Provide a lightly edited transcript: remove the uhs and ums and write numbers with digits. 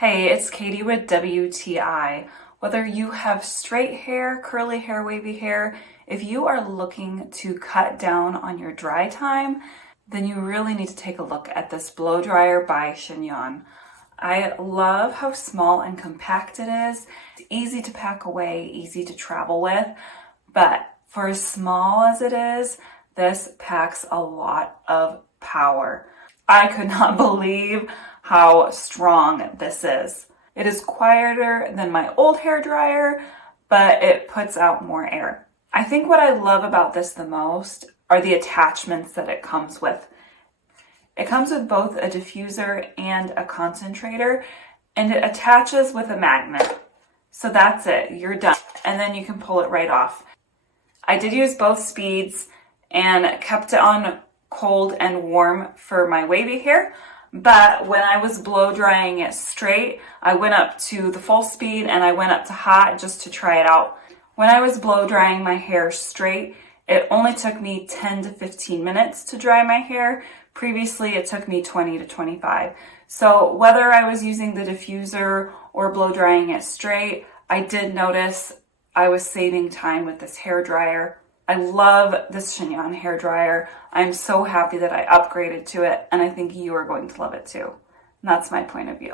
Hey, it's Katie with WTI. Whether you have straight hair, curly hair, wavy hair, if you are looking to cut down on your dry time, then you really need to take a look at this blow dryer by Chignon. I love how small and compact it is. It's easy to pack away, easy to travel with, but for as small as it is, this packs a lot of power. I could not believe how strong this is. It is quieter than my old hair dryer, but it puts out more air. I think what I love about this the most are the attachments that it comes with. It comes with both a diffuser and a concentrator, and it attaches with a magnet. So that's it, you're done. And then you can pull it right off. I did use both speeds and kept it on cold and warm for my wavy hair, but when I was blow drying it straight, I went up to the full speed and I went up to hot just to try it out. When I was blow drying my hair straight, it only took me 10 to 15 minutes to dry my hair. Previously, it took me 20 to 25. So whether I was using the diffuser or blow drying it straight, I did notice I was saving time with this hair dryer. I love this Chignon hair dryer. I'm so happy that I upgraded to it, and I think you are going to love it too. And that's my point of view.